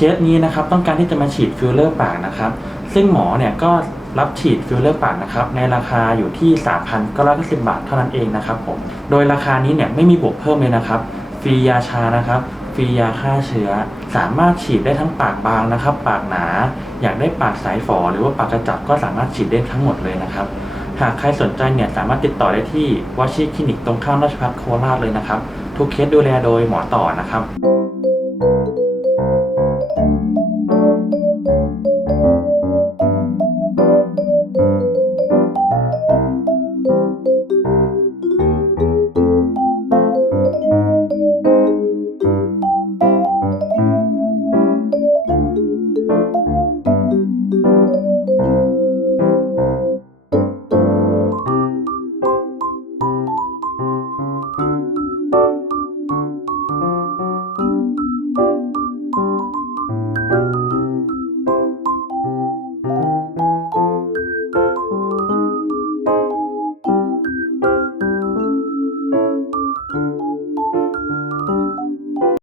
เคสนี้นะครับต้องการที่จะมาฉีดฟิลเลอร์ปากนะครับ ซึ่งหมอเนี่ยก็รับฉีดฟิลเลอร์ปากนะครับในราคาอยู่ที่ 3,990 บาทเท่านั้นเองนะครับผมโดยราคานี้เนี่ยไม่มีบวกเพิ่มเลยนะครับฟรียาชานะครับฟรียาฆ่าเชื้อ สามารถฉีดได้ทั้งปากบางนะครับ ปากหนา อยากได้ปากสายฝอ หรือว่าปากกระจับก็สามารถฉีดได้ทั้งหมดเลยนะครับ หากใครสนใจเนี่ยสามารถติดต่อได้ที่วชิคลินิกตรงข้ามราชพัฒโคราชเลยนะครับ ทุกเคสดูแลโดยหมอต่อนะครับ